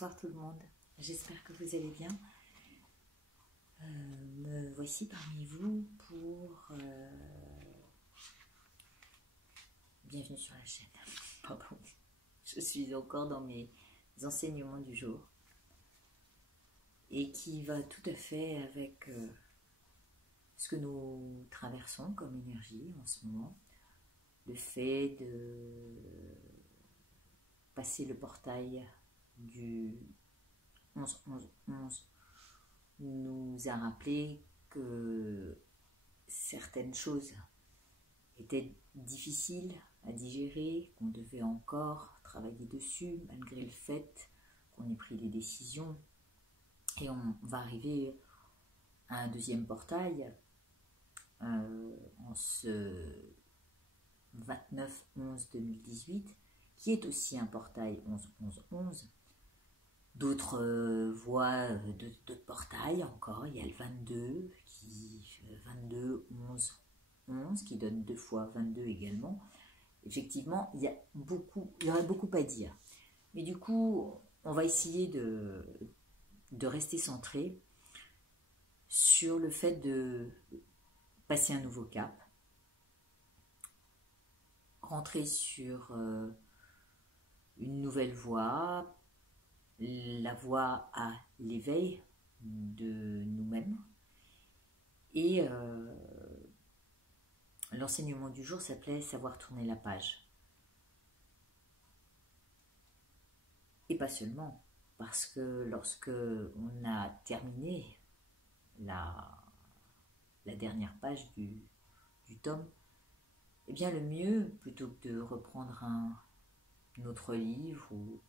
Bonsoir tout le monde, j'espère que vous allez bien. Me voici parmi vous pour... Bienvenue sur la chaîne. Pardon. Je suis encore dans mes enseignements du jour et qui va tout à fait avec ce que nous traversons comme énergie en ce moment. Le fait de passer le portail du 11-11-11 nous a rappelé que certaines choses étaient difficiles à digérer, qu'on devait encore travailler dessus malgré le fait qu'on ait pris les décisions. Et on va arriver à un deuxième portail en ce 29-11-2018 qui est aussi un portail 11-11-11. D'autres voies de portail encore, il y a le 22 qui 22, 11, 11 qui donne 2 fois 22 également. Effectivement, il y aurait beaucoup à dire. Mais du coup, on va essayer de rester centré sur le fait de passer un nouveau cap, rentrer sur une nouvelle voie, la voie à l'éveil de nous-mêmes. Et l'enseignement du jour s'appelait « Savoir tourner la page ». Et pas seulement, parce que lorsque on a terminé la dernière page du tome, eh bien le mieux, plutôt que de reprendre un autre livre ou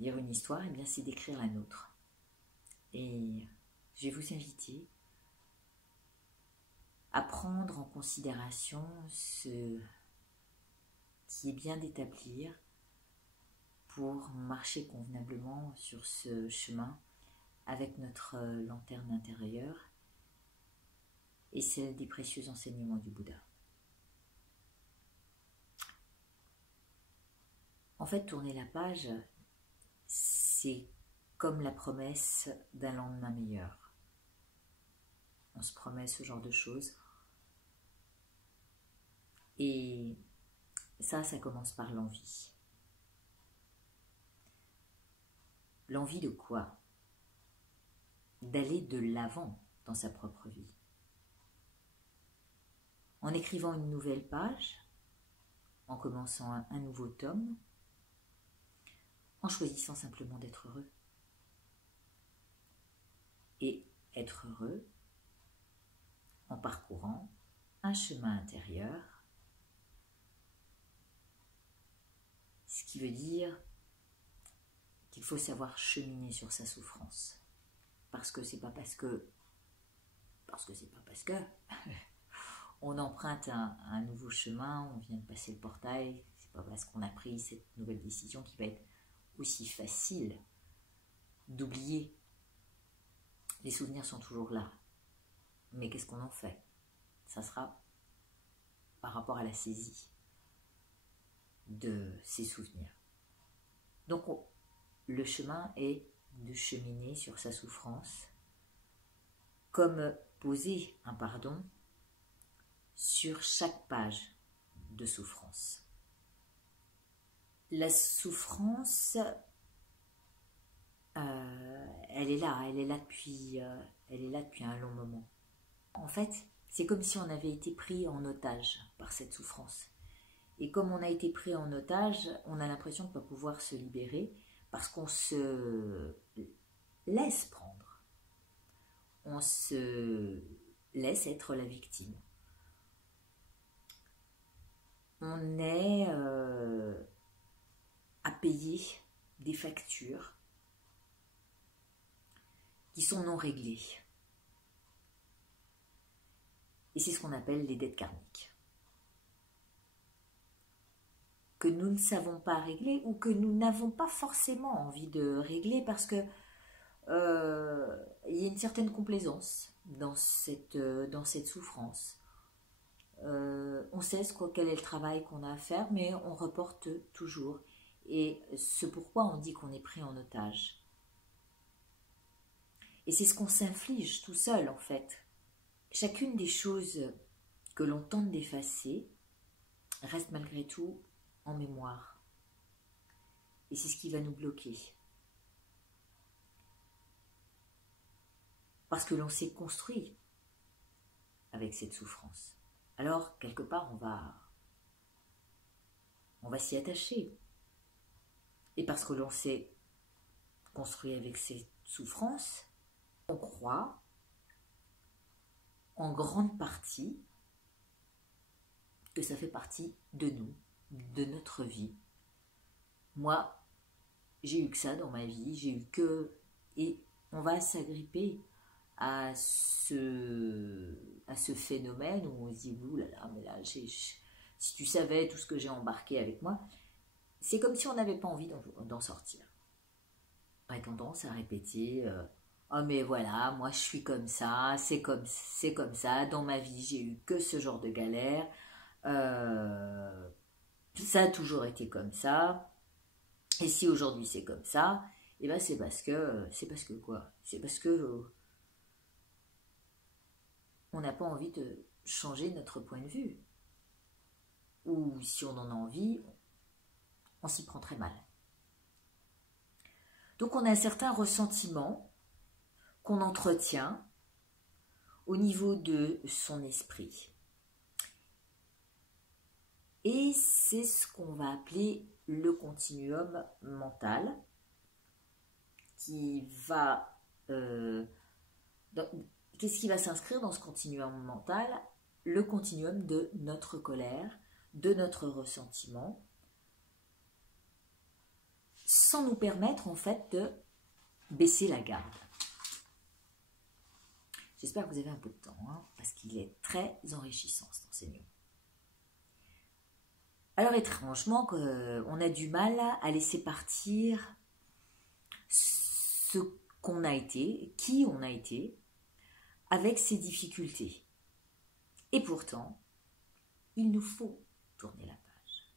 lire une histoire, eh bien c'est d'écrire la nôtre. Et je vais vous inviter à prendre en considération ce qui est bien d'établir pour marcher convenablement sur ce chemin avec notre lanterne intérieure et celle des précieux enseignements du Bouddha. En fait, tourner la page, c'est comme la promesse d'un lendemain meilleur. On se promet ce genre de choses. Et ça commence par l'envie. L'envie de quoi? D'aller de l'avant dans sa propre vie. En écrivant une nouvelle page, en commençant un nouveau tome, en choisissant simplement d'être heureux. Et être heureux en parcourant un chemin intérieur, ce qui veut dire qu'il faut savoir cheminer sur sa souffrance. Parce que c'est pas parce que on emprunte un nouveau chemin, on vient de passer le portail, c'est pas parce qu'on a pris cette nouvelle décision qu'il va être aussi facile d'oublier. Les souvenirs sont toujours là. Mais qu'est-ce qu'on en fait? Ça sera par rapport à la saisie de ces souvenirs. Donc le chemin est de cheminer sur sa souffrance, comme poser un pardon sur chaque page de souffrance. La souffrance, elle est là depuis un long moment. En fait, c'est comme si on avait été pris en otage par cette souffrance. Et comme on a été pris en otage, on a l'impression de ne pas pouvoir se libérer parce qu'on se laisse prendre. On se laisse être la victime. On est à payer des factures qui sont non réglées. Et c'est ce qu'on appelle les dettes karmiques. Que nous ne savons pas régler ou que nous n'avons pas forcément envie de régler parce que il y a une certaine complaisance dans cette souffrance. On sait quel est le travail qu'on a à faire, mais on reporte toujours. et ce pourquoi on dit qu'on est pris en otage. Et c'est ce qu'on s'inflige tout seul en fait. Chacune des choses que l'on tente d'effacer reste malgré tout en mémoire. Et c'est ce qui va nous bloquer. Parce que l'on s'est construit avec cette souffrance. Alors, quelque part, on va s'y attacher. Et parce que l'on s'est construit avec cette souffrance, on croit en grande partie que ça fait partie de nous, de notre vie. Moi, j'ai eu que ça dans ma vie, j'ai eu que... Et on va s'agripper à ce phénomène où on se dit, ouh là là, mais là, si tu savais tout ce que j'ai embarqué avec moi, c'est comme si on n'avait pas envie d'en sortir. On a tendance à répéter, oh mais voilà, moi je suis comme ça, c'est comme ça, dans ma vie j'ai eu que ce genre de galère, ça a toujours été comme ça, et si aujourd'hui c'est comme ça, et ben c'est parce que quoi? C'est parce que on n'a pas envie de changer notre point de vue. Ou si on en a envie, on s'y prend très mal. Donc on a un certain ressentiment qu'on entretient au niveau de son esprit. Et c'est ce qu'on va appeler le continuum mental, qui va... qu'est-ce qui va s'inscrire dans ce continuum mental? Le continuum de notre colère, de notre ressentiment, sans nous permettre en fait de baisser la garde. J'espère que vous avez un peu de temps, parce qu'il est très enrichissant cet enseignement. Alors étrangement, on a du mal à laisser partir ce qu'on a été, qui on a été, avec ses difficultés. Et pourtant, il nous faut tourner la page.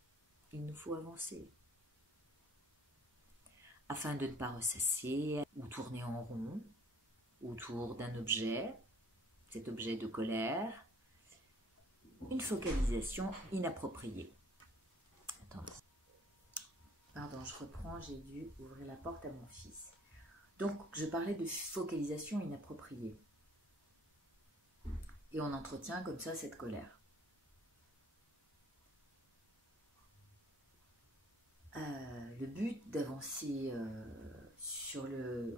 Il nous faut avancer. Afin de ne pas ressasser ou tourner en rond autour d'un objet, cet objet de colère, une focalisation inappropriée. Attendez. Pardon, je reprends, j'ai dû ouvrir la porte à mon fils. Donc, je parlais de focalisation inappropriée. Et on entretient comme ça cette colère. Le but d'avancer sur le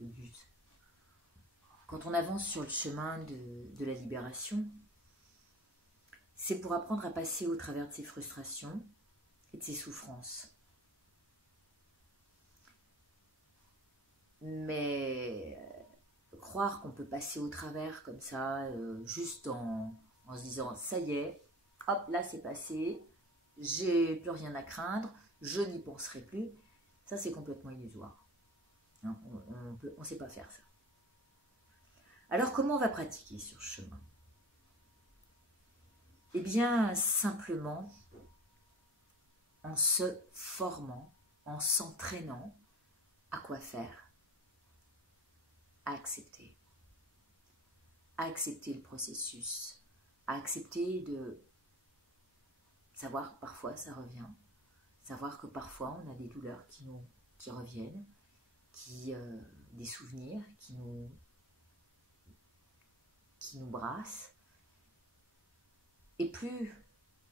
but, quand on avance sur le chemin de la libération, c'est pour apprendre à passer au travers de ses frustrations et de ses souffrances. Mais croire qu'on peut passer au travers comme ça, juste en se disant ça y est, hop, là c'est passé, j'ai plus rien à craindre, je n'y penserai plus, ça c'est complètement illusoire. On ne sait pas faire ça. Alors comment on va pratiquer sur ce chemin? Eh bien simplement en se formant, en s'entraînant à quoi faire? À accepter le processus, à accepter de savoir que parfois ça revient, savoir que parfois on a des douleurs qui reviennent, des souvenirs qui nous brassent. Et plus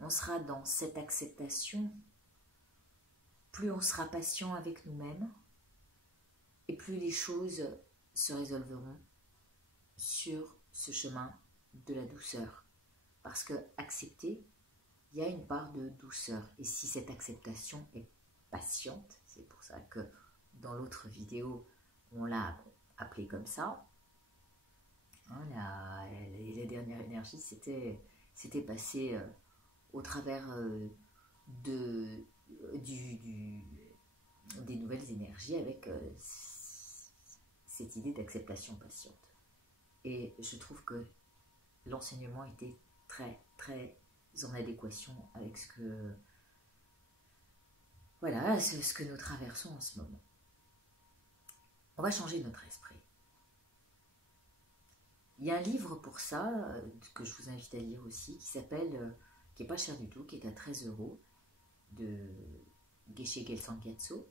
on sera dans cette acceptation, plus on sera patient avec nous-mêmes, et plus les choses se résolveront sur ce chemin de la douceur. Parce que accepter, il y a une part de douceur. Et si cette acceptation est patiente, c'est pour ça que dans l'autre vidéo, on l'a appelé comme ça, la dernière énergie, c'était passé au travers des nouvelles énergies avec cette idée d'acceptation patiente. Et je trouve que l'enseignement était très, très en adéquation avec ce Voilà ce que nous traversons en ce moment. On va changer notre esprit. Il y a un livre pour ça, que je vous invite à lire aussi, qui s'appelle, qui n'est pas cher du tout, qui est à 13 €, de Geshe Gelsen Gyatso,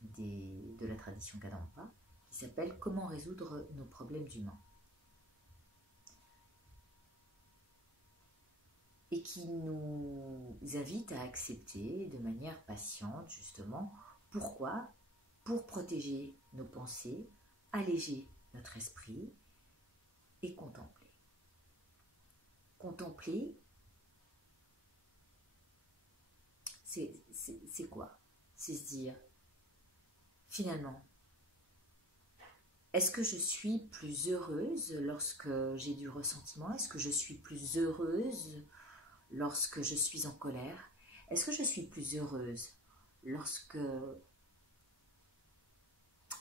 de la tradition Kadampa, qui s'appelle « Comment résoudre nos problèmes humains ». Et qui nous invite à accepter de manière patiente, justement, pourquoi, pour protéger nos pensées, alléger notre esprit et contempler. Contempler, c'est quoi? C'est se dire, finalement, est-ce que je suis plus heureuse lorsque j'ai du ressentiment? Est-ce que je suis plus heureuse lorsque je suis en colère? Est-ce que je suis plus heureuse lorsque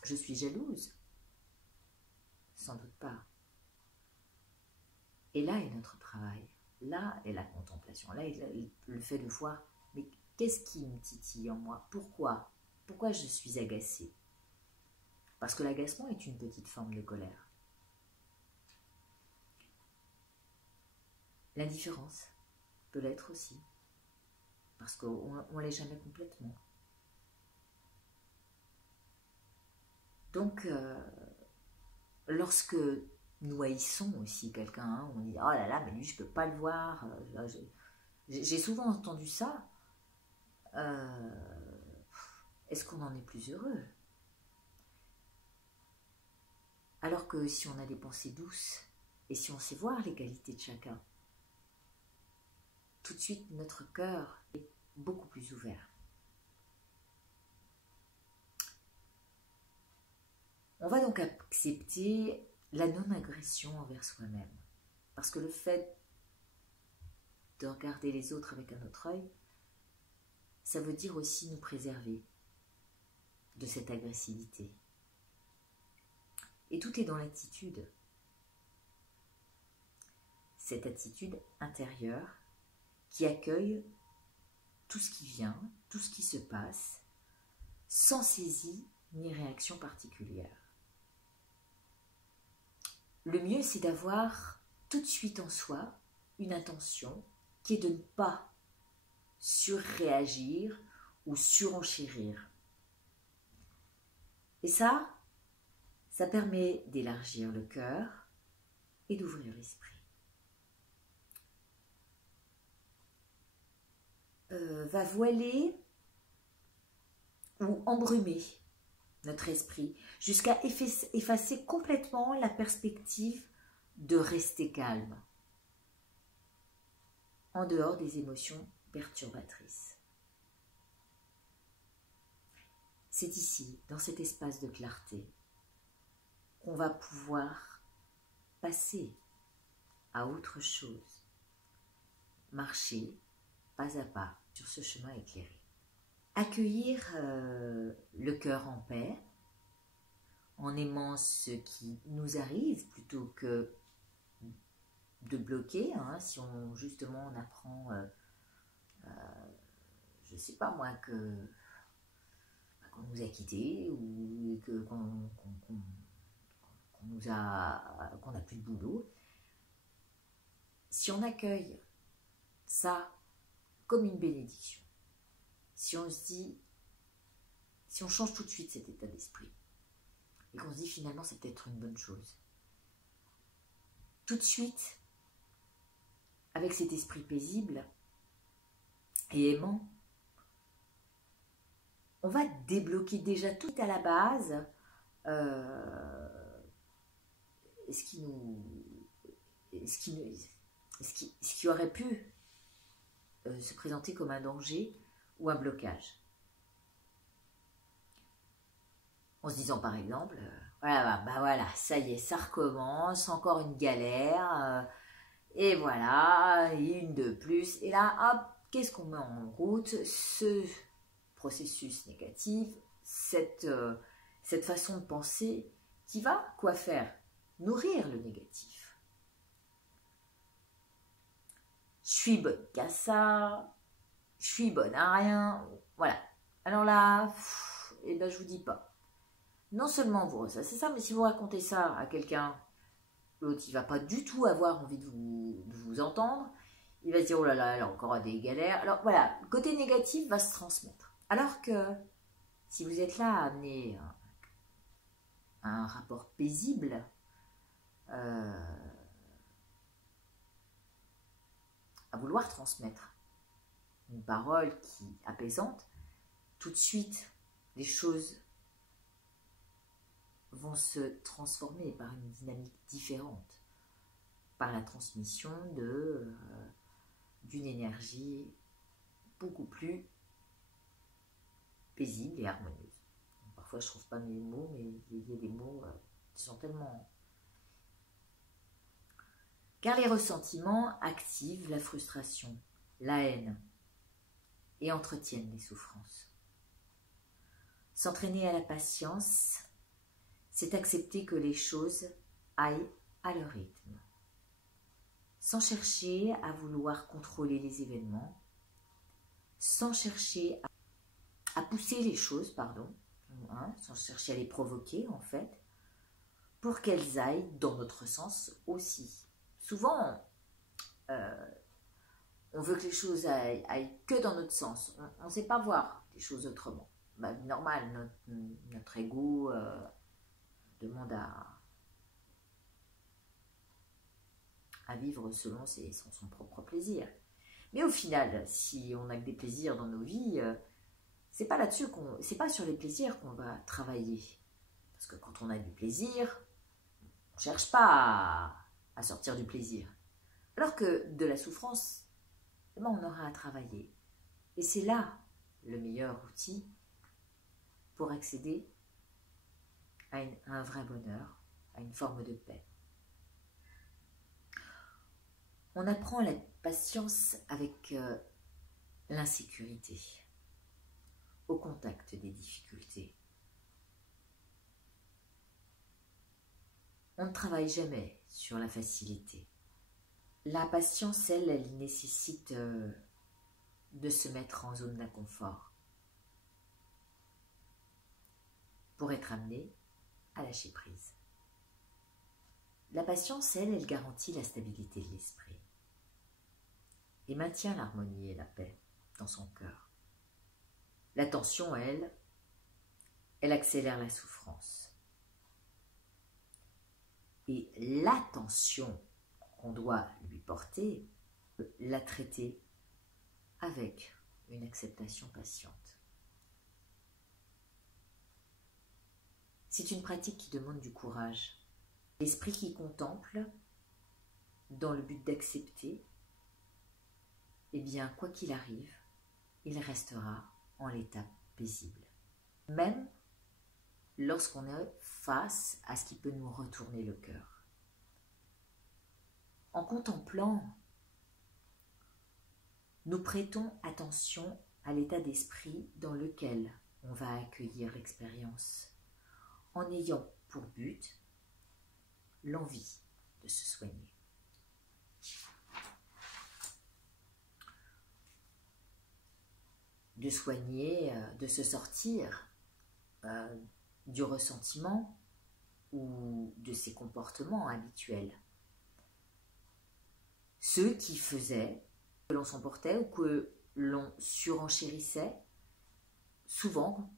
je suis jalouse? Sans doute pas. Et là est notre travail, là est la contemplation, là est le fait de voir, mais qu'est-ce qui me titille en moi? Pourquoi je suis agacée? Parce que l'agacement est une petite forme de colère. L'indifférence peut l'être aussi, parce qu'on ne l'est jamais complètement. Donc, lorsque nous haïssons aussi quelqu'un, hein, on dit « Oh là là, mais lui, je ne peux pas le voir. » J'ai souvent entendu ça. Est-ce qu'on en est plus heureux? Alors que si on a des pensées douces, et si on sait voir les qualités de chacun, tout de suite, notre cœur est beaucoup plus ouvert. On va donc accepter la non-agression envers soi-même. Parce que le fait de regarder les autres avec un autre œil, ça veut dire aussi nous préserver de cette agressivité. Et tout est dans l'attitude. Cette attitude intérieure qui accueille tout ce qui vient, tout ce qui se passe, sans saisie ni réaction particulière. Le mieux, c'est d'avoir tout de suite en soi une intention qui est de ne pas surréagir ou surenchérir. Et ça permet d'élargir le cœur et d'ouvrir l'esprit. Va voiler ou embrumer notre esprit jusqu'à effacer complètement la perspective de rester calme en dehors des émotions perturbatrices. C'est ici, dans cet espace de clarté, qu'on va pouvoir passer à autre chose, marcher pas à pas sur ce chemin éclairé. Accueillir le cœur en paix, en aimant ce qui nous arrive plutôt que de bloquer, hein, si on justement on apprend, je sais pas moi, qu'on nous a quittés ou qu'on n'a plus de boulot. Si on accueille ça comme une bénédiction, si on se dit, si on change tout de suite cet état d'esprit et qu'on se dit finalement c'est peut-être une bonne chose, tout de suite, avec cet esprit paisible et aimant, on va débloquer déjà tout à la base ce qui aurait pu se présenter comme un danger ou un blocage. En se disant par exemple, voilà, ça y est, ça recommence, encore une galère, et voilà, une de plus, et là, hop, qu'est-ce qu'on met en route? Ce processus négatif, cette façon de penser qui va quoi faire? Nourrir le négatif. Je suis bonne qu'à ça, je suis bonne à rien, voilà. Alors là, eh ben, je vous dis pas. Non seulement vous ressassez ça, mais si vous racontez ça à quelqu'un, l'autre, il va pas du tout avoir envie de vous entendre. Il va se dire, oh là là, elle a encore des galères. Alors voilà, le côté négatif va se transmettre. Alors que si vous êtes là à amener un rapport paisible, à vouloir transmettre une parole qui apaisante, tout de suite, les choses vont se transformer par une dynamique différente, par la transmission d'une énergie beaucoup plus paisible et harmonieuse. Parfois, je ne trouve pas mes mots, mais il y a des mots qui sont tellement... Car les ressentiments activent la frustration, la haine et entretiennent les souffrances. S'entraîner à la patience, c'est accepter que les choses aillent à leur rythme, sans chercher à vouloir contrôler les événements, sans chercher à pousser les choses, sans chercher à les provoquer en fait, pour qu'elles aillent dans notre sens aussi. Souvent, on veut que les choses aillent que dans notre sens. On ne sait pas voir les choses autrement. Normal, notre ego demande à vivre selon son propre plaisir. Mais au final, si on n'a que des plaisirs dans nos vies, c'est pas sur les plaisirs qu'on va travailler. Parce que quand on a du plaisir, on ne cherche pas à sortir du plaisir. Alors que de la souffrance, on aura à travailler. Et c'est là le meilleur outil pour accéder à un vrai bonheur, à une forme de paix. On apprend la patience avec l'insécurité, au contact des difficultés. On ne travaille jamais sur la facilité. La patience, elle nécessite de se mettre en zone d'inconfort pour être amené à lâcher prise. La patience, elle garantit la stabilité de l'esprit et maintient l'harmonie et la paix dans son cœur. La tension, elle accélère la souffrance. Et l'attention qu'on doit lui porter, la traiter avec une acceptation patiente. C'est une pratique qui demande du courage. L'esprit qui contemple, dans le but d'accepter, eh bien, quoi qu'il arrive, il restera en l'état paisible. Même lorsqu'on est face à ce qui peut nous retourner le cœur. En contemplant, nous prêtons attention à l'état d'esprit dans lequel on va accueillir l'expérience, en ayant pour but l'envie de se soigner. De soigner, de se sortir du ressentiment ou de ses comportements habituels. Ceux qui faisaient que l'on s'emportait ou que l'on surenchérissait, souvent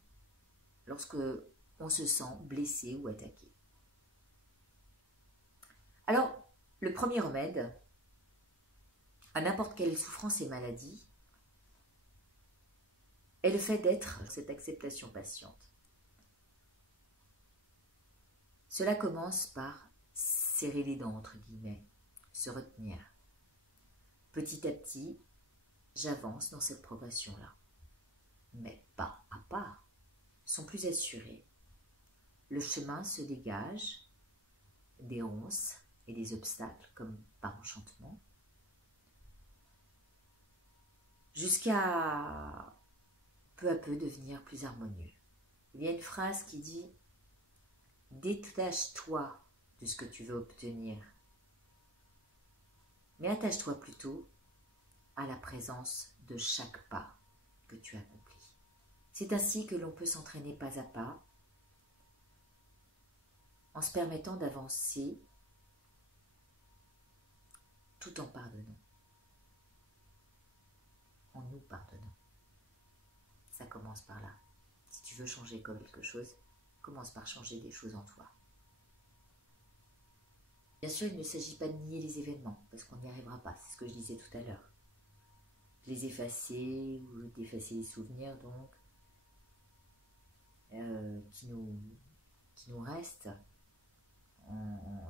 lorsque on se sent blessé ou attaqué. Alors, le premier remède à n'importe quelle souffrance et maladie est le fait d'être cette acceptation patiente. Cela commence par serrer les dents, entre guillemets, se retenir. Petit à petit, j'avance dans cette progression-là. Mais pas à pas, sont plus assurés. Le chemin se dégage des ronces et des obstacles, comme par enchantement, jusqu'à peu à peu devenir plus harmonieux. Il y a une phrase qui dit « Détache-toi de ce que tu veux obtenir, mais attache-toi plutôt à la présence de chaque pas que tu accomplis. » C'est ainsi que l'on peut s'entraîner pas à pas, en se permettant d'avancer tout en pardonnant, en nous pardonnant. Ça commence par là. Si tu veux changer quelque chose, commence par changer des choses en toi. Bien sûr, il ne s'agit pas de nier les événements, parce qu'on n'y arrivera pas, c'est ce que je disais tout à l'heure. Les effacer, ou d'effacer les souvenirs, donc, qui nous restent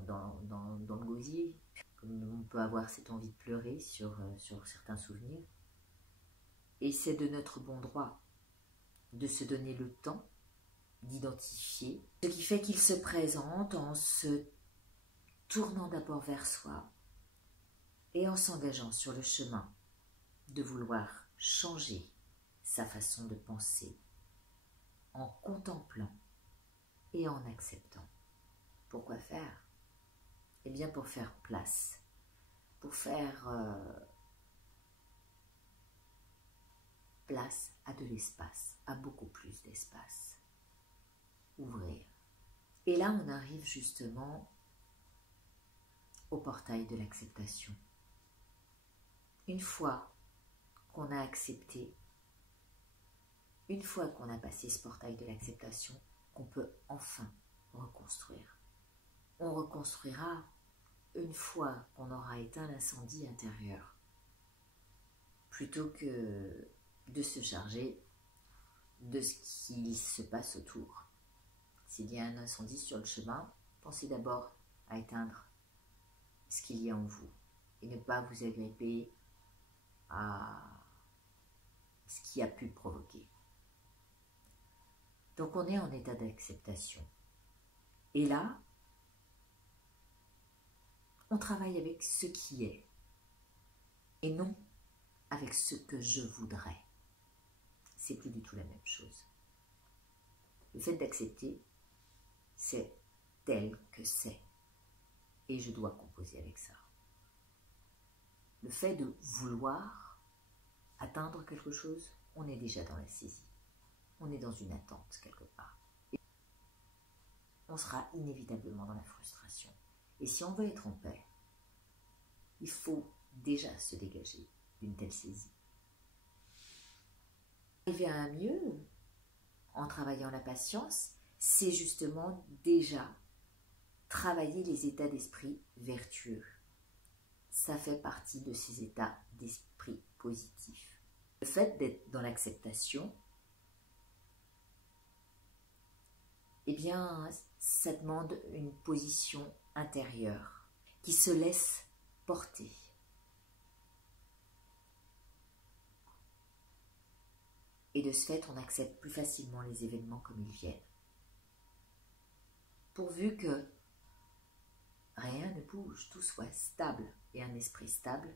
dans le gosier. Comme on peut avoir cette envie de pleurer sur certains souvenirs. Et c'est de notre bon droit de se donner le temps d'identifier ce qui fait qu'il se présente en se tournant d'abord vers soi et en s'engageant sur le chemin de vouloir changer sa façon de penser en contemplant et en acceptant. Pourquoi faire? Eh bien pour faire place, pour faire place à de l'espace, à beaucoup plus d'espace. Ouvrir. Et là, on arrive justement au portail de l'acceptation. Une fois qu'on a accepté, une fois qu'on a passé ce portail de l'acceptation, qu'on peut enfin reconstruire. On reconstruira une fois qu'on aura éteint l'incendie intérieur, plutôt que de se charger de ce qui se passe autour. S'il y a un incendie sur le chemin, pensez d'abord à éteindre ce qu'il y a en vous et ne pas vous agripper à ce qui a pu le provoquer. Donc on est en état d'acceptation. Et là, on travaille avec ce qui est et non avec ce que je voudrais. C'est plus du tout la même chose. Le fait d'accepter, c'est tel que c'est. Et je dois composer avec ça. Le fait de vouloir atteindre quelque chose, on est déjà dans la saisie. On est dans une attente quelque part. Et on sera inévitablement dans la frustration. Et si on veut être en paix, il faut déjà se dégager d'une telle saisie. Arriver à un mieux, en travaillant la patience, c'est justement déjà travailler les états d'esprit vertueux. Ça fait partie de ces états d'esprit positifs. Le fait d'être dans l'acceptation, eh bien, ça demande une position intérieure qui se laisse porter. Et de ce fait, on accepte plus facilement les événements comme ils viennent. Pourvu que rien ne bouge, tout soit stable. Et un esprit stable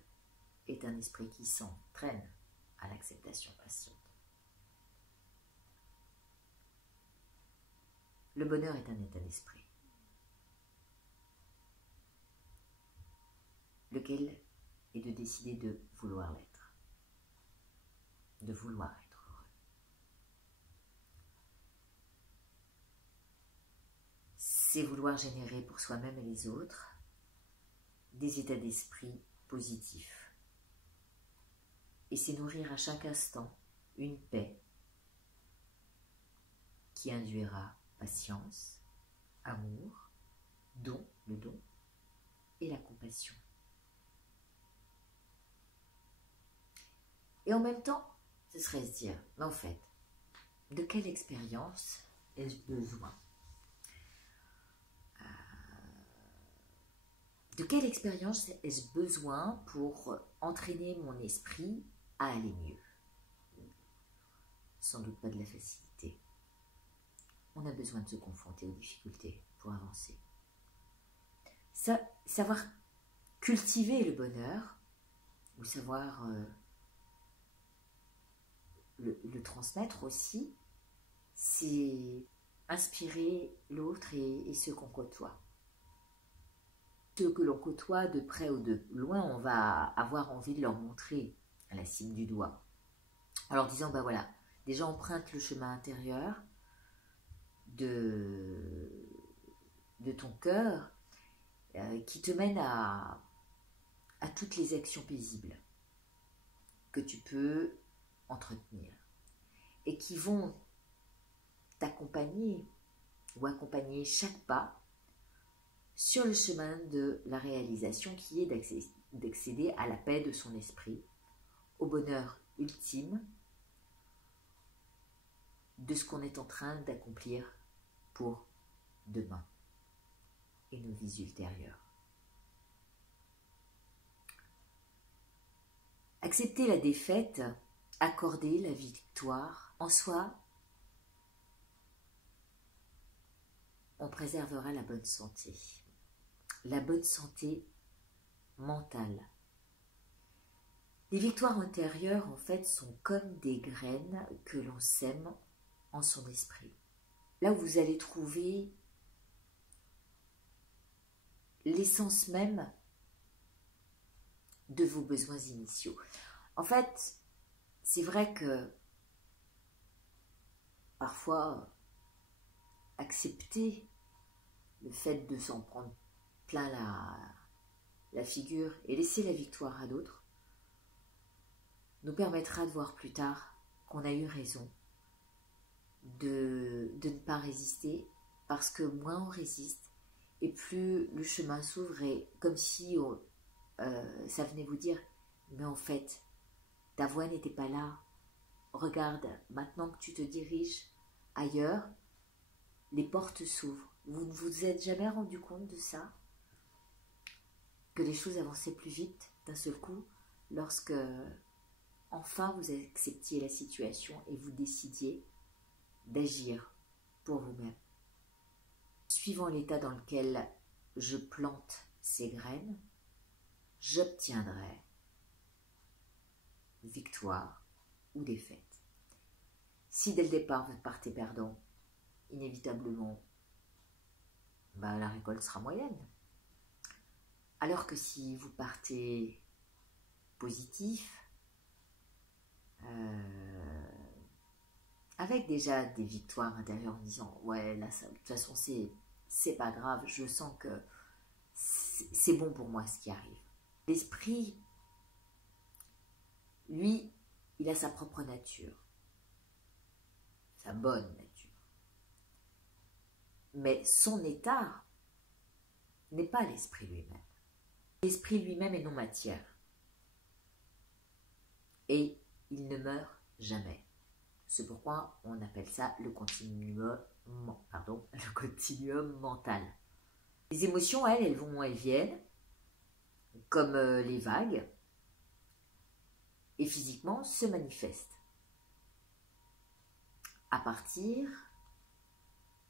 est un esprit qui s'entraîne à l'acceptation patiente. Le bonheur est un état d'esprit, lequel est de décider de vouloir l'être, de vouloir être heureux. C'est vouloir générer pour soi-même et les autres des états d'esprit positifs. Et c'est nourrir à chaque instant une paix qui induira patience, amour, le don et la compassion. Et en même temps, ce serait se dire, mais en fait, de quelle expérience ai-je besoin? De quelle expérience ai-je besoin pour entraîner mon esprit à aller mieux? Sans doute pas de la facilité. On a besoin de se confronter aux difficultés pour avancer. Savoir cultiver le bonheur, ou savoir le transmettre aussi, c'est inspirer l'autre et ceux qu'on côtoie. Ceux que l'on côtoie de près ou de loin, on va avoir envie de leur montrer à la cime du doigt. En leur disant, ben voilà, Déjà, emprunte le chemin intérieur de ton cœur qui te mène à toutes les actions paisibles que tu peux entretenir et qui vont t'accompagner ou accompagner chaque pas sur le chemin de la réalisation qui est d'accéder à la paix de son esprit, au bonheur ultime de ce qu'on est en train d'accomplir pour demain et nos vies ultérieures. Accepter la défaite, accorder la victoire, en soi, on préservera la bonne santé mentale. Les victoires intérieures, en fait, sont comme des graines que l'on sème en son esprit. Là où vous allez trouver l'essence même de vos besoins initiaux. En fait, c'est vrai que parfois, accepter le fait de s'en prendre plein la figure et laisser la victoire à d'autres nous permettra de voir plus tard qu'on a eu raison de ne pas résister, parce que moins on résiste et plus le chemin s'ouvre, et comme si ça venait vous dire mais en fait ta voie n'était pas là, regarde, maintenant que tu te diriges ailleurs, les portes s'ouvrent. Vous ne vous êtes jamais rendu compte de ça, que les choses avançaient plus vite d'un seul coup lorsque enfin vous acceptiez la situation et vous décidiez d'agir pour vous-même. Suivant l'état dans lequel je plante ces graines, j'obtiendrai victoire ou défaite. Si dès le départ vous partez perdant, inévitablement, la récolte sera moyenne. Alors que si vous partez positif, avec déjà des victoires intérieures en disant ouais là ça, de toute façon c'est pas grave, je sens que c'est bon pour moi ce qui arrive. L'esprit, lui, il a sa propre nature, sa bonne nature, mais son état n'est pas l'esprit lui-même. L'esprit lui-même est non matière et il ne meurt jamais. C'est pourquoi on appelle ça le continuum mental. Les émotions, elles viennent comme les vagues et physiquement se manifestent à partir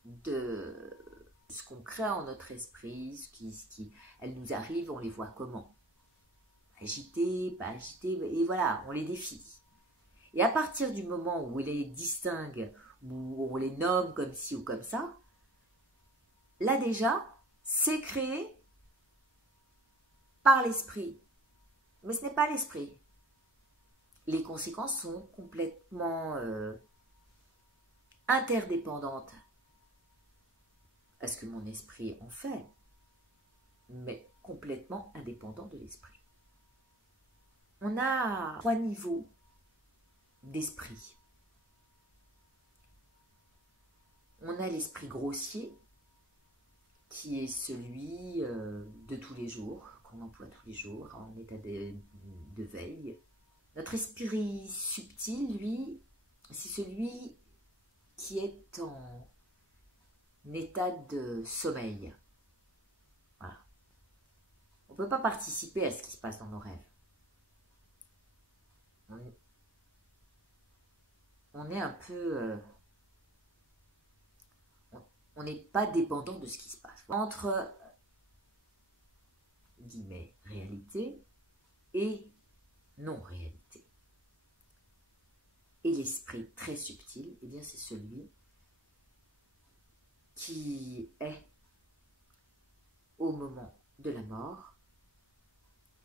de ce qu'on crée en notre esprit, elles nous arrivent, on les voit comment? Agitées, pas agitées, et voilà, on les défie. Et à partir du moment où on les distingue, où on les nomme comme ci ou comme ça, là déjà, c'est créé par l'esprit. Mais ce n'est pas l'esprit. Les conséquences sont complètement interdépendantes à ce que mon esprit en fait, mais complètement indépendant de l'esprit. On a 3 niveaux d'esprit. On a l'esprit grossier, qui est celui de tous les jours, qu'on emploie tous les jours en état de veille. Notre esprit subtil, lui, c'est celui qui est en état de sommeil. Voilà. On ne peut pas participer à ce qui se passe dans nos rêves. On est un peu... on n'est pas dépendant de ce qui se passe. Entre, guillemets, réalité et non-réalité. Et l'esprit très subtil, eh bien c'est celui qui est au moment de la mort,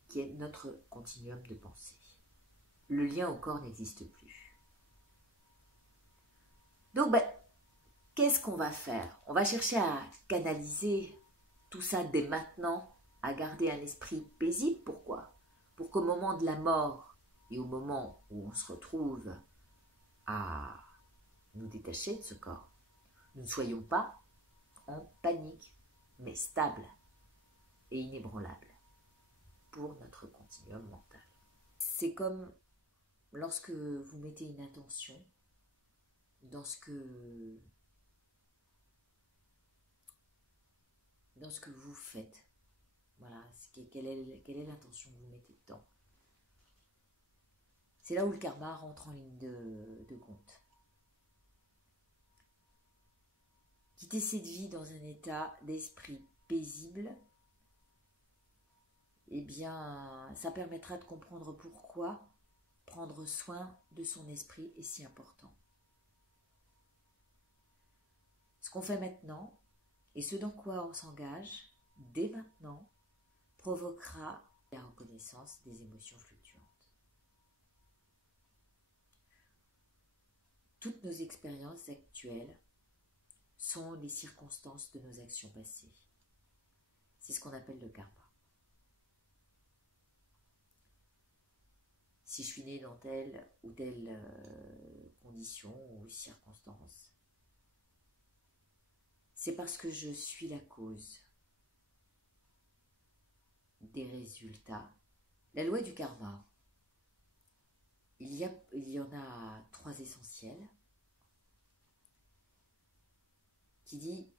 qui est notre continuum de pensée. Le lien au corps n'existe plus. Donc, ben, qu'est-ce qu'on va faire? On va chercher à canaliser tout ça dès maintenant, à garder un esprit paisible. Pourquoi? Pour qu'au moment de la mort et au moment où on se retrouve à nous détacher de ce corps, nous ne soyons pas en panique, mais stables et inébranlables pour notre continuum mental. C'est comme lorsque vous mettez une intention dans ce que vous faites. Voilà, quelle est l'intention que vous mettez dedans. C'est là où le karma rentre en ligne de compte. Quitter cette vie dans un état d'esprit paisible, eh bien, ça permettra de comprendre pourquoi prendre soin de son esprit est si important. Ce qu'on fait maintenant et ce dans quoi on s'engage dès maintenant provoquera la reconnaissance des émotions fluctuantes. Toutes nos expériences actuelles sont les circonstances de nos actions passées. C'est ce qu'on appelle le karma. Si je suis née dans telle ou telle condition ou circonstance, c'est parce que je suis la cause des résultats. La loi du karma, il y en a 3 essentiels qui dit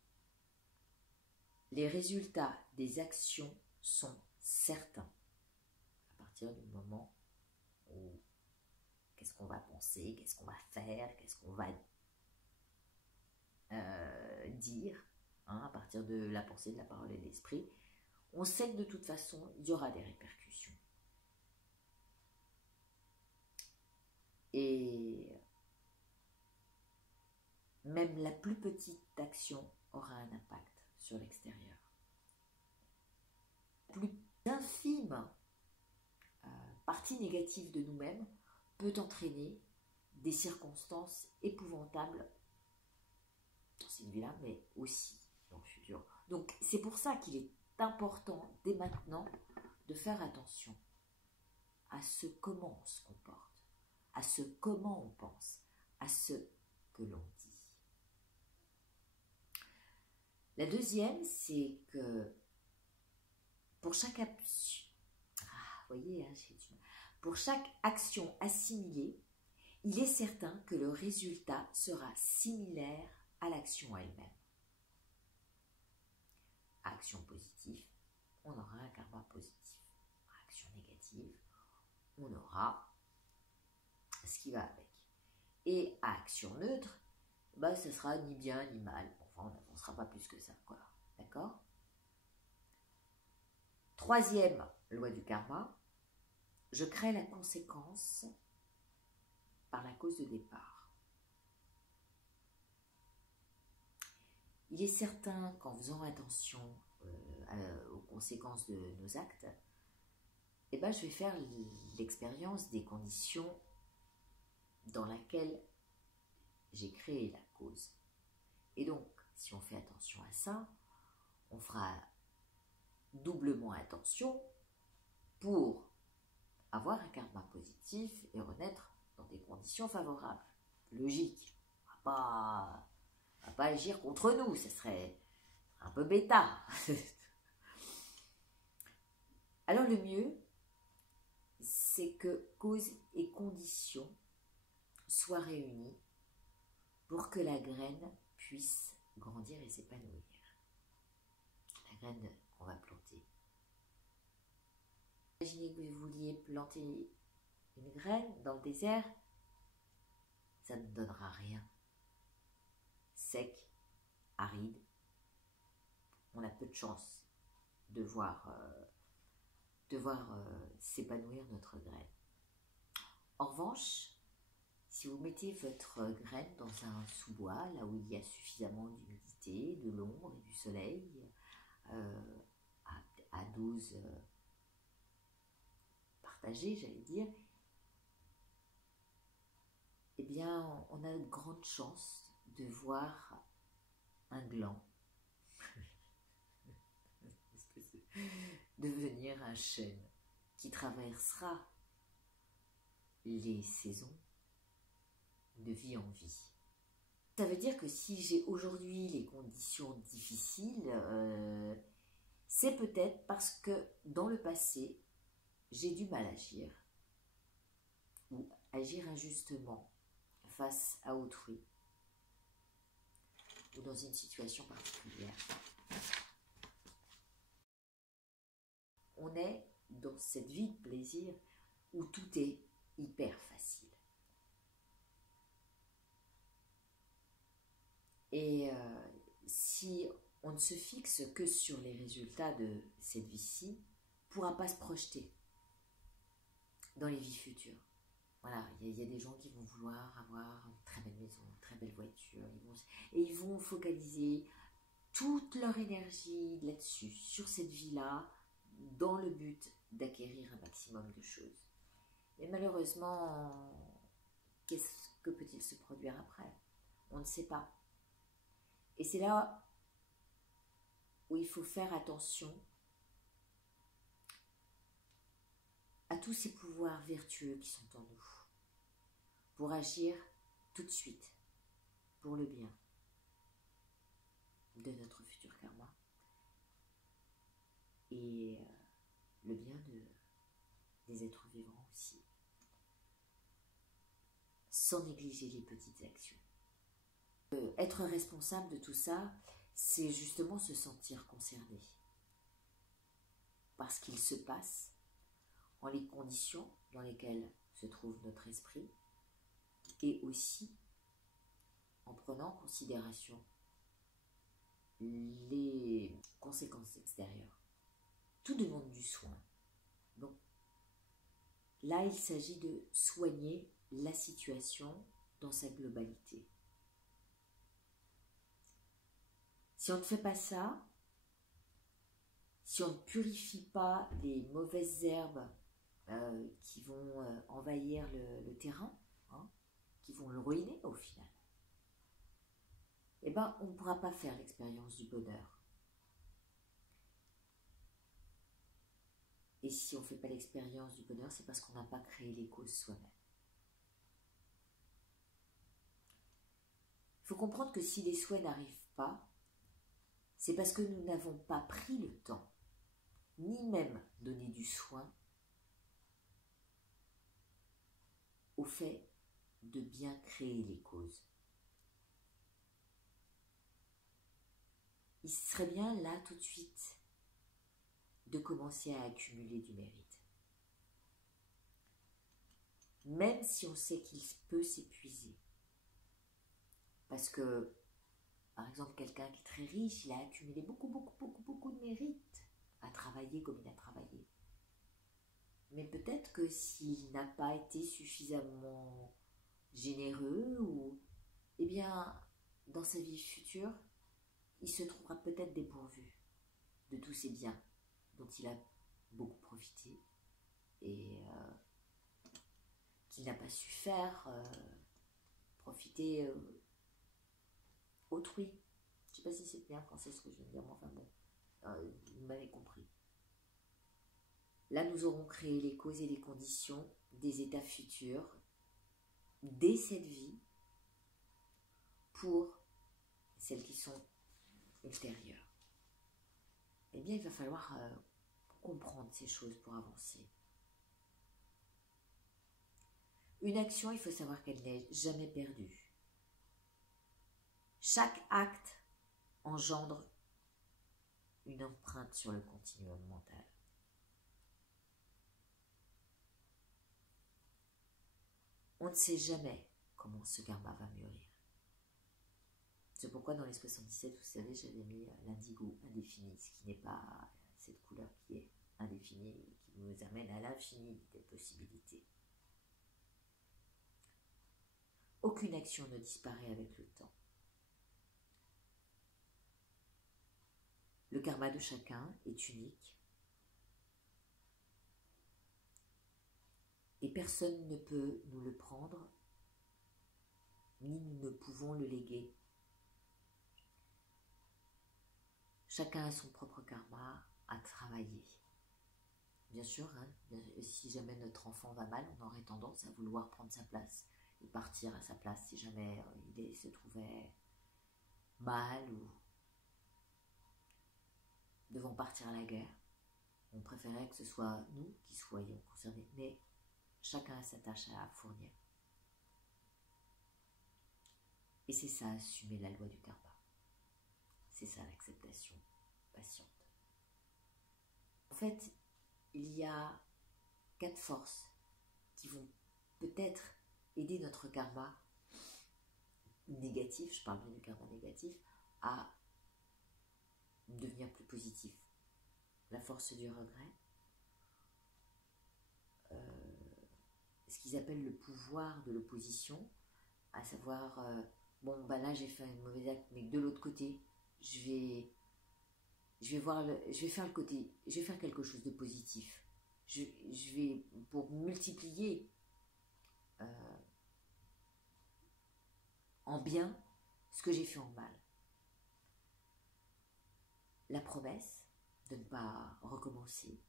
les résultats des actions sont certains à partir du moment où qu'est-ce qu'on va penser, qu'est-ce qu'on va faire, qu'est-ce qu'on va dire, hein, à partir de la pensée, de la parole et de l'esprit, on sait que de toute façon, il y aura des répercussions. Et même la plus petite action aura un impact sur l'extérieur. La plus infime partie négative de nous-mêmes peut entraîner des circonstances épouvantables dans cette vie-là, mais aussi dans le futur. Donc c'est pour ça qu'il est important dès maintenant de faire attention à ce comment on se comporte, à ce comment on pense, à ce que l'on dit. La deuxième, c'est que pour chaque action, pour chaque action assimilée, il est certain que le résultat sera similaire à l'action elle-même. À action positive, on aura un karma positif. À action négative, on aura ce qui va avec. Et à action neutre, bah, ce sera ni bien ni mal. Enfin, on n'avancera pas plus que ça, quoi. D'accord ? Troisième loi du karma, je crée la conséquence par la cause de départ. Il est certain qu'en faisant attention aux conséquences de nos actes, eh ben, je vais faire l'expérience des conditions dans lesquelles j'ai créé la cause. Et donc, si on fait attention à ça, on fera doublement attention pour avoir un karma positif et renaître dans des conditions favorables. Logique. On va pas agir contre nous, ce serait un peu bêta. Alors le mieux, c'est que cause et conditions soient réunies pour que la graine puisse grandir et s'épanouir. La graine qu'on va planter. Imaginez que vous vouliez planter une graine dans le désert, ça ne donnera rien. Sec, aride, on a peu de chance de voir s'épanouir notre graine. En revanche, si vous mettez votre graine dans un sous-bois, là où il y a suffisamment d'humidité, de l'ombre et du soleil, à dose partagée, j'allais dire, eh bien, on a de grandes chances de voir un gland devenir un chêne qui traversera les saisons de vie en vie. Ça veut dire que si j'ai aujourd'hui les conditions difficiles, c'est peut-être parce que dans le passé, j'ai du mal à agir ou agir injustement face à autrui ou dans une situation particulière. On est dans cette vie de plaisir où tout est hyper facile. Et si on ne se fixe que sur les résultats de cette vie-ci, on ne pourra pas se projeter dans les vies futures. Voilà, il y a des gens qui vont vouloir avoir une très belle maison, une très belle voiture, et ils vont focaliser toute leur énergie là-dessus, sur cette vie-là, dans le but d'acquérir un maximum de choses. Et malheureusement, qu'est-ce que peut-il se produire après? On ne sait pas. Et c'est là où il faut faire attention à tous ces pouvoirs vertueux qui sont en nous, pour agir tout de suite, pour le bien de notre futur karma et le bien des êtres vivants aussi, sans négliger les petites actions. Être responsable de tout ça, c'est justement se sentir concerné par ce qu'il se passe, en les conditions dans lesquelles se trouve notre esprit, et aussi en prenant en considération les conséquences extérieures. Tout demande du soin. Donc là, il s'agit de soigner la situation dans sa globalité. Si on ne fait pas ça, si on ne purifie pas les mauvaises herbes qui vont envahir le terrain, qui vont le ruiner au final, eh ben, on ne pourra pas faire l'expérience du bonheur. Et si on ne fait pas l'expérience du bonheur, c'est parce qu'on n'a pas créé les causes soi-même. Il faut comprendre que si les souhaits n'arrivent pas, c'est parce que nous n'avons pas pris le temps, ni même donné du soin au fait de bien créer les causes. Il serait bien là tout de suite de commencer à accumuler du mérite. Même si on sait qu'il peut s'épuiser. Parce que, par exemple, quelqu'un qui est très riche, il a accumulé beaucoup de mérite à travailler comme il a travaillé. Mais peut-être que s'il n'a pas été suffisamment généreux, ou, eh bien, dans sa vie future, il se trouvera peut-être dépourvu de tous ces biens dont il a beaucoup profité et qu'il n'a pas su faire profiter autrui. Je ne sais pas si c'est bien français ce que je viens de dire, mais enfin bon, vous m'avez compris. Là, nous aurons créé les causes et les conditions des états futurs dès cette vie pour celles qui sont ultérieures. Eh bien, il va falloir comprendre ces choses pour avancer. Une action, il faut savoir qu'elle n'est jamais perdue. Chaque acte engendre une empreinte sur le continuum mental. On ne sait jamais comment ce karma va mûrir. C'est pourquoi dans les 77, vous savez, j'avais mis l'indigo indéfini, ce qui n'est pas cette couleur qui est indéfinie, qui nous amène à l'infini des possibilités. Aucune action ne disparaît avec le temps. Le karma de chacun est unique et personne ne peut nous le prendre, ni nous ne pouvons le léguer chacun a son propre karma à travailler. Bien sûr, hein, si jamais notre enfant va mal, on aurait tendance à vouloir prendre sa place et partir à sa place si jamais il se trouvait mal ou devant partir à la guerre. On préférait que ce soit nous qui soyons concernés, mais chacun a sa tâche à fournir. Et c'est ça, assumer la loi du karma. C'est ça, l'acceptation patiente. En fait, il y a 4 forces qui vont peut-être aider notre karma négatif, je parle bien du karma négatif, à devenir plus positif. La force du regret, ce qu'ils appellent le pouvoir de l'opposition, à savoir, bon, bah là j'ai fait un mauvais acte, mais de l'autre côté, je vais faire quelque chose de positif. Je vais, pour multiplier en bien ce que j'ai fait en mal. La promesse de ne pas recommencer,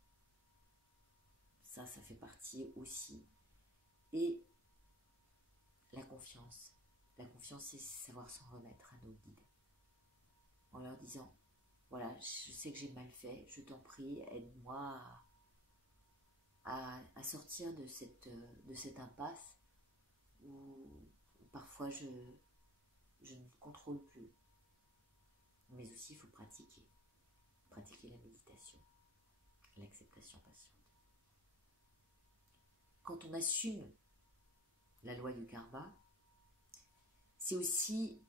ça fait partie aussi. Et la confiance. La confiance, c'est savoir s'en remettre à nos guides. En leur disant, voilà, je sais que j'ai mal fait, je t'en prie, aide-moi à sortir de cette impasse où parfois je ne contrôle plus. Mais aussi, il faut pratiquer la méditation, l'acceptation patiente. Quand on assume la loi du karma, c'est aussi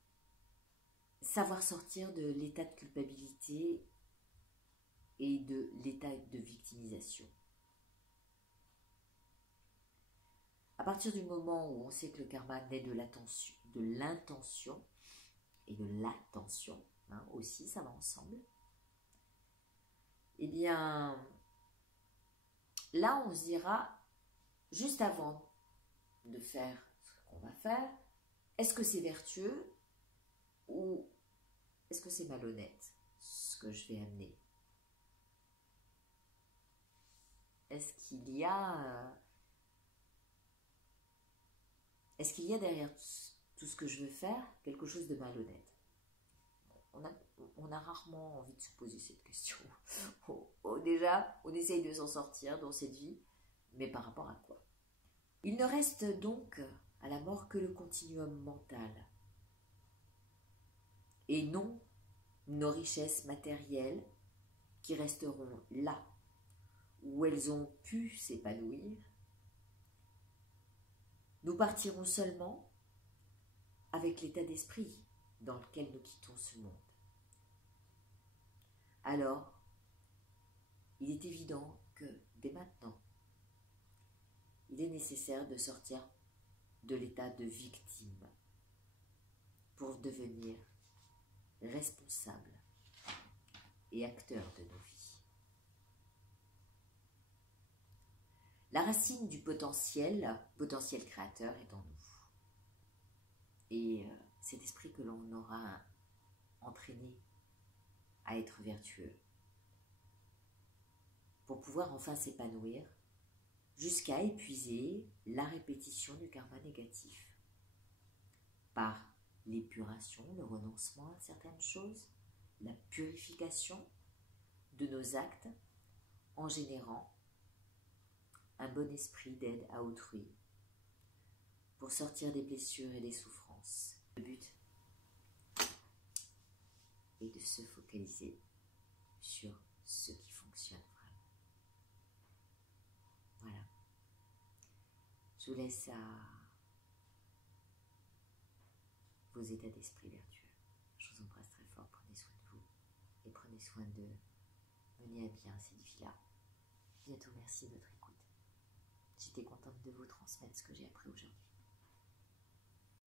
savoir sortir de l'état de culpabilité et de l'état de victimisation. À partir du moment où on sait que le karma naît de l'intention et de l'attention, hein, aussi, ça va ensemble, eh bien, là, on se dira, juste avant de faire ce qu'on va faire, est-ce que c'est vertueux ou est-ce que c'est malhonnête, ce que je vais amener? Est-ce qu'il y a derrière tout ce que je veux faire quelque chose de malhonnête? On a rarement envie de se poser cette question. Déjà, on essaye de s'en sortir dans cette vie, mais par rapport à quoi? Il ne reste donc à la mort que le continuum mental, et non nos richesses matérielles qui resteront là où elles ont pu s'épanouir. Nous partirons seulement avec l'état d'esprit dans lequel nous quittons ce monde. Alors, il est évident que dès maintenant, il est nécessaire de sortir de l'état de victime pour devenir responsable et acteur de nos vies. La racine du potentiel créateur est en nous. Et cet esprit que l'on aura entraîné à être vertueux pour pouvoir enfin s'épanouir jusqu'à épuiser la répétition du karma négatif par l'épuration, le renoncement à certaines choses, la purification de nos actes en générant un bon esprit d'aide à autrui pour sortir des blessures et des souffrances. Le but est de se focaliser sur ce qui fonctionne vraiment. Voilà. Je vous laisse à vos états d'esprit vertueux. Je vous embrasse très fort. Prenez soin de vous et prenez soin de mener à bien cette vie-là. Bientôt, merci de votre écoute. J'étais contente de vous transmettre ce que j'ai appris aujourd'hui.